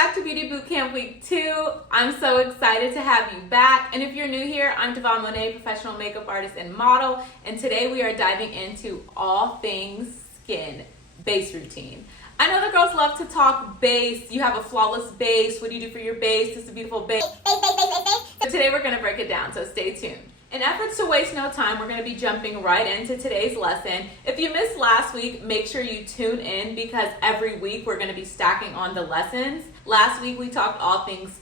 back to Beauty Bootcamp Week 2. I'm so excited to have you back. And if you're new here, I'm davaughnmona, professional makeup artist and model. And today we are diving into all things skin base routine. I know the girls love to talk base. You have a flawless base. What do you do for your base? It's a beautiful base. So today we're going to break it down, so stay tuned. In efforts to waste no time, we're going to be jumping right into today's lesson. If you missed last week, make sure you tune in because every week we're going to be stacking on the lessons. Last week we talked all things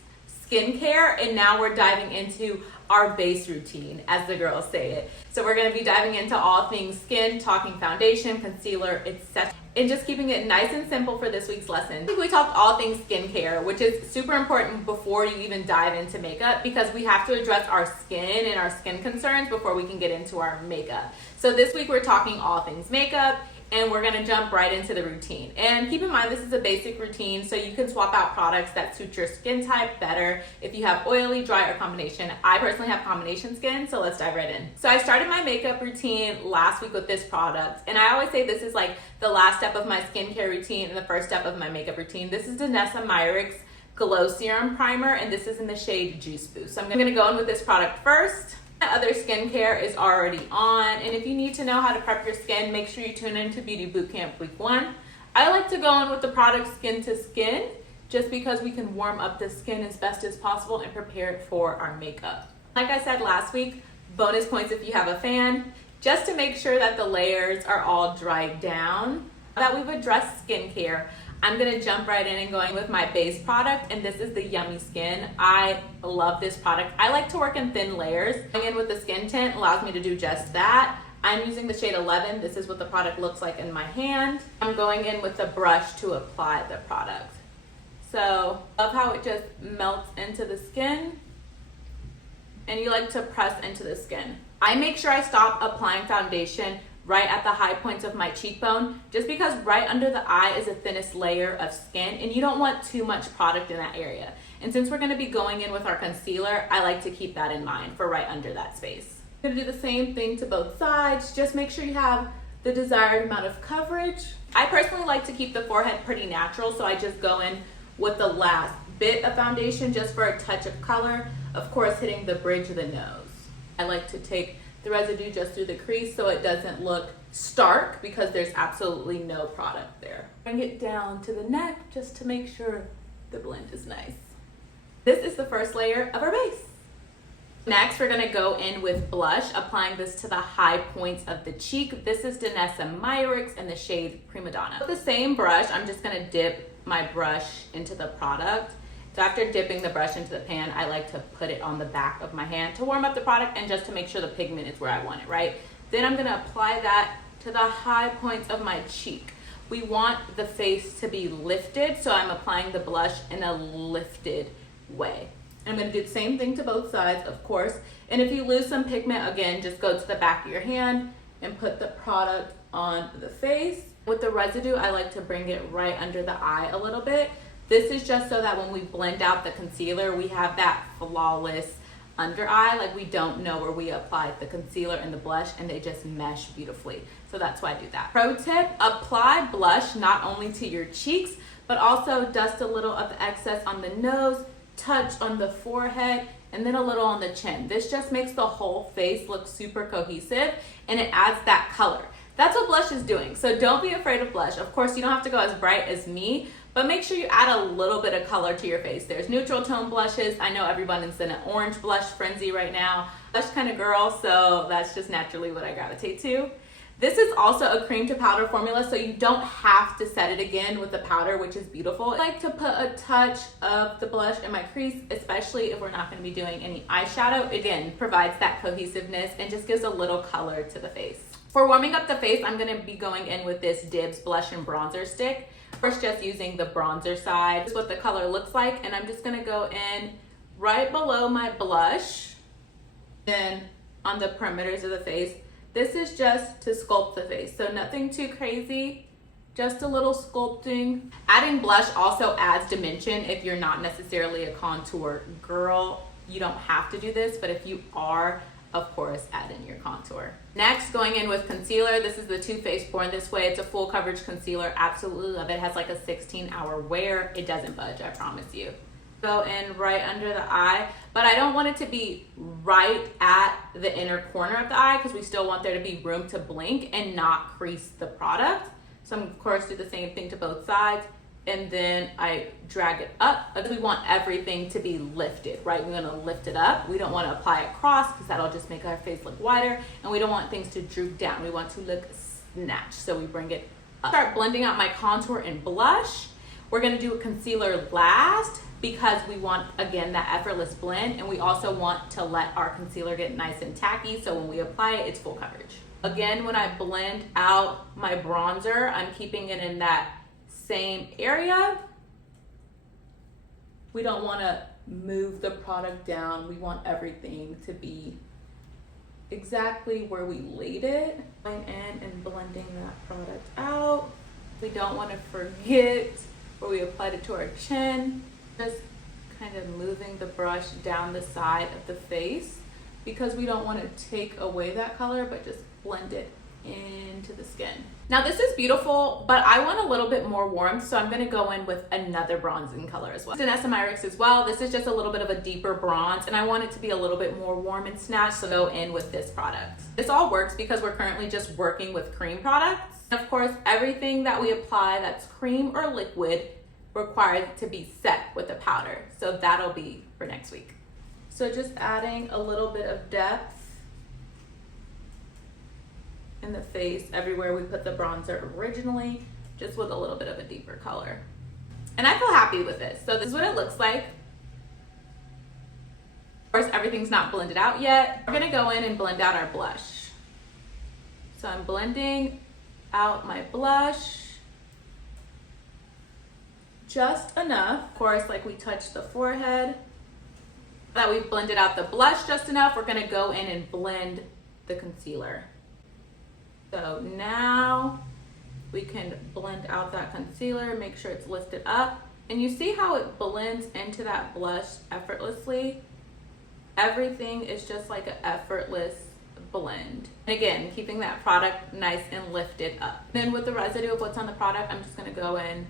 skincare, and now we're diving into our base routine, as the girls say it. So we're going to be diving into all things skin, talking foundation, concealer, etc. And just keeping it nice and simple for this week's lesson. We talked all things skincare, which is super important before you even dive into makeup because we have to address our skin and our skin concerns before we can get into our makeup. So this week we're talking all things makeup, and we're gonna jump right into the routine. And keep in mind, this is a basic routine, so you can swap out products that suit your skin type better if you have oily, dry, or combination. I personally have combination skin, so let's dive right in. So I started my makeup routine last week with this product, and I always say this is like the last step of my skincare routine and the first step of my makeup routine. This is Myrick's Glow Serum Primer, and this is in the shade Juice Boost. So I'm gonna go in with this product first. My other skincare is already on, and if you need to know how to prep your skin, make sure you tune into Beauty Bootcamp Week 1. I like to go in with the product skin to skin, just because we can warm up the skin as best as possible and prepare it for our makeup. Like I said last week, bonus points if you have a fan, just to make sure that the layers are all dried down. Now that we've addressed skincare, I'm gonna jump right in and going with my base product, and this is the Yummy Skin. I love this product. I like to work in thin layers. Going in with the skin tint allows me to do just that. I'm using the shade 11. This is what the product looks like in my hand. I'm going in with the brush to apply the product. So, love how it just melts into the skin, and you like to press into the skin. I make sure I stop applying foundation right at the high points of my cheekbone, just because right under the eye is the thinnest layer of skin, and you don't want too much product in that area. And since we're gonna be going in with our concealer, I like to keep that in mind for right under that space. I'm gonna do the same thing to both sides. Just make sure you have the desired amount of coverage. I personally like to keep the forehead pretty natural, so I just go in with the last bit of foundation just for a touch of color, of course hitting the bridge of the nose. I like to take the residue just through the crease so it doesn't look stark because there's absolutely no product there. Bring it down to the neck just to make sure the blend is nice. This is the first layer of our base. Next, we're gonna go in with blush, applying this to the high points of the cheek. This is Myrick's in the shade Prima Donna. With the same brush, I'm just gonna dip my brush into the product. So after dipping the brush into the pan, I like to put it on the back of my hand to warm up the product and just to make sure the pigment is where I want it, right? Then I'm gonna apply that to the high points of my cheek. We want the face to be lifted, so I'm applying the blush in a lifted way. I'm gonna do the same thing to both sides, of course. And if you lose some pigment, again, just go to the back of your hand and put the product on the face. With the residue, I like to bring it right under the eye a little bit. This is just so that when we blend out the concealer, we have that flawless under eye, like we don't know where we applied the concealer and the blush, and they just mesh beautifully. So that's why I do that. Pro tip, apply blush not only to your cheeks, but also dust a little of the excess on the nose, touch on the forehead, and then a little on the chin. This just makes the whole face look super cohesive, and it adds that color. That's what blush is doing. So don't be afraid of blush. Of course, you don't have to go as bright as me, but make sure you add a little bit of color to your face. There's neutral tone blushes. I know everyone is in an orange blush frenzy right now. Blush kind of girl, so that's just naturally what I gravitate to. This is also a cream to powder formula, so you don't have to set it again with the powder, which is beautiful. I like to put a touch of the blush in my crease, especially if we're not gonna be doing any eyeshadow. Again, provides that cohesiveness and just gives a little color to the face. For warming up the face, I'm gonna be going in with this Dibs Blush and Bronzer Stick. First, just using the bronzer side. This is what the color looks like, and I'm just gonna go in right below my blush, then on the perimeters of the face. This is just to sculpt the face, so nothing too crazy, just a little sculpting. Adding blush also adds dimension if you're not necessarily a contour girl. You don't have to do this, but if you are, of course, add in your contour. Next, going in with concealer. This is the Too Faced Born This Way. It's a full coverage concealer. Absolutely love it. It has like a 16-hour wear. It doesn't budge, I promise you. Go in right under the eye, but I don't want it to be right at the inner corner of the eye because we still want there to be room to blink and not crease the product. So I'm, of course, do the same thing to both sides, and then I drag it up. We want everything to be lifted, right? We're gonna lift it up. We don't wanna apply it cross because that'll just make our face look wider, and we don't want things to droop down. We want to look snatched, so we bring it up. Start blending out my contour and blush. We're gonna do a concealer last because we want, again, that effortless blend, and we also want to let our concealer get nice and tacky, so when we apply it, it's full coverage. Again, when I blend out my bronzer, I'm keeping it in that same area. We don't want to move the product down. We want everything to be exactly where we laid it. Going in and blending that product out. We don't want to forget where we applied it to our chin. Just kind of moving the brush down the side of the face because we don't want to take away that color, but just blend it into the skin. Now this is beautiful, but I want a little bit more warmth, so I'm going to go in with another bronzing color as well. It's an SMIRIX as well. This is just a little bit of a deeper bronze, and I want it to be a little bit more warm and snatched, so go in with this product. This all works because we're currently just working with cream products. And of course, everything that we apply that's cream or liquid requires to be set with a powder, so that'll be for next week. So just adding a little bit of depth in the face everywhere we put the bronzer originally, just with a little bit of a deeper color. And I feel happy with this. So this is what it looks like. Of course, everything's not blended out yet. We're gonna go in and blend out our blush. So I'm blending out my blush just enough. Of course, like we touched the forehead. That we've blended out the blush just enough, we're gonna go in and blend the concealer. So now we can blend out that concealer, make sure it's lifted up. And you see how it blends into that blush effortlessly? Everything is just like an effortless blend. And again, keeping that product nice and lifted up. Then with the residue of what's on the product, I'm just gonna go in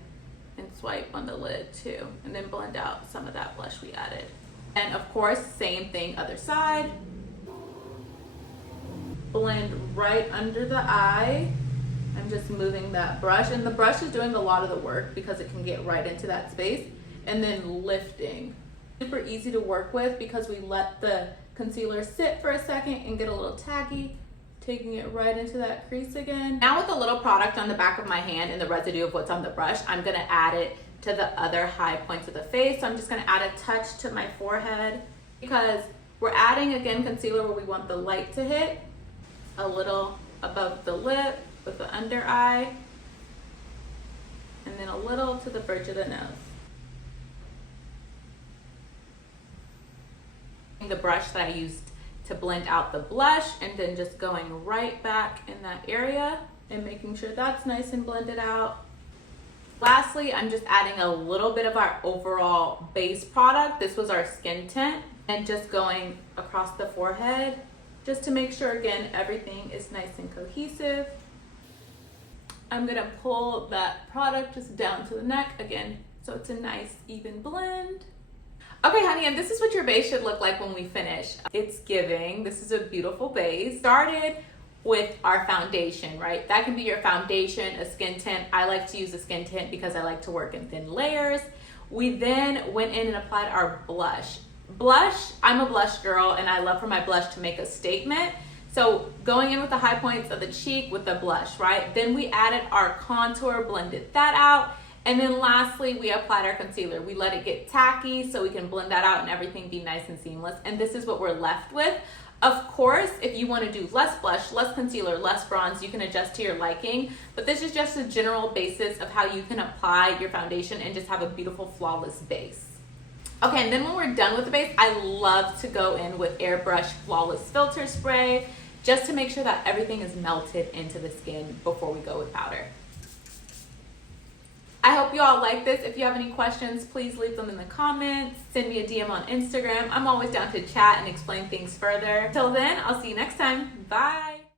and swipe on the lid too, and then blend out some of that blush we added. And of course, same thing, other side. Blend right under the eye. I'm just moving that brush, and the brush is doing a lot of the work because it can get right into that space, and then lifting. Super easy to work with because we let the concealer sit for a second and get a little tacky, taking it right into that crease again. Now with a little product on the back of my hand and the residue of what's on the brush, I'm gonna add it to the other high points of the face. So I'm just gonna add a touch to my forehead because we're adding, again, concealer where we want the light to hit, a little above the lip with the under eye, and then a little to the bridge of the nose. The brush that I used to blend out the blush, and then just going right back in that area and making sure that's nice and blended out. Lastly, I'm just adding a little bit of our overall base product. This was our skin tint, and just going across the forehead just to make sure, again, everything is nice and cohesive. I'm gonna pull that product just down to the neck again, so it's a nice even blend. Okay, honey, and this is what your base should look like when we finish. It's giving. This is a beautiful base. Started with our foundation, right? That can be your foundation, a skin tint. I like to use a skin tint because I like to work in thin layers. We then went in and applied our blush. Blush, I'm a blush girl, and I love for my blush to make a statement. So going in with the high points of the cheek with the blush, right? Then we added our contour, blended that out. And then lastly, we applied our concealer. We let it get tacky so we can blend that out and everything be nice and seamless. And this is what we're left with. Of course, if you want to do less blush, less concealer, less bronze, you can adjust to your liking. But this is just a general basis of how you can apply your foundation and just have a beautiful, flawless base. Okay, and then when we're done with the base, I love to go in with Airbrush Flawless Filter Spray just to make sure that everything is melted into the skin before we go with powder. I hope you you all like this. If you have any questions, please leave them in the comments. Send me a DM on Instagram. I'm always down to chat and explain things further. Till then, I'll see you next time. Bye.